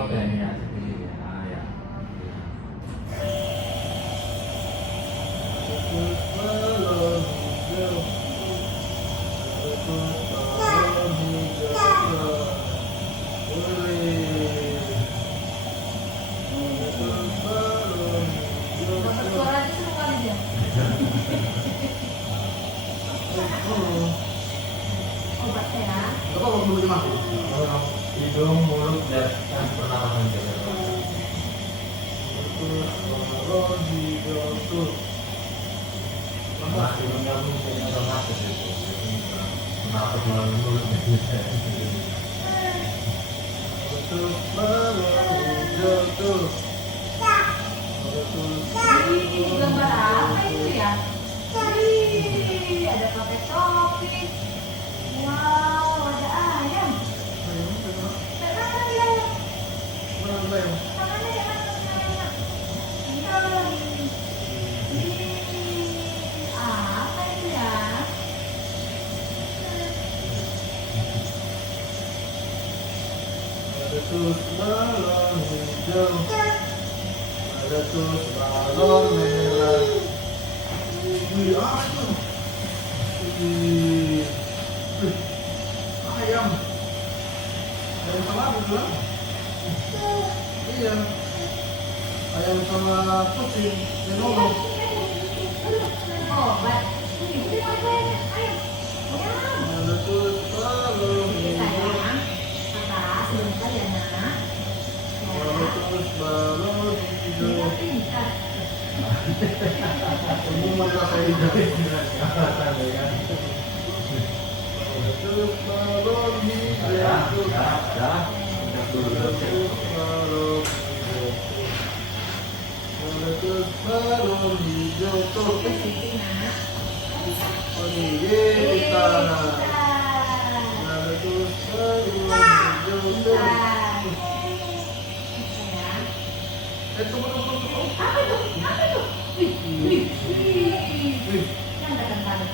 Oke, ini ya. Ah, ya. Dapat suara aja seru kali dia. Obatnya ya. Apa mau dulu mah? Hidung, mulut, dan pernapasan juga. Masih menggabung dengan otomatis itu. Pernapas melalui mulut dan bisa. Ini gambar apa itu ya? Wih, ada pakai topi. Wow, ada ayam. Mana dia? Tangannya ya, tangannya. Ih, apa itu ya? Ada terus balon merah. Wih, apa itu? Wih, ayam. Ayam sama apa itu? Iya. Ayam sama kucing. Lenovo. Obat. Ini apa? Ayo. Ada terus balon Ini hijau. sayang. Kakak, sebentar ya nak. Ada terus balon Dia hijau. pintar. Ini malah saya hijau. Ada ya. Ada terus balon hijau. Ya, ya. Udah dulu. Ada terus balon hijau. Ada terus balon hijau. Tuh. Ke situ nak. Oh, ini di sana. Ada terus balon hijau. Tuh. Tunggu. Apa itu? Apa itu? Wih, wih, wih. Wih. Yang ada kentang.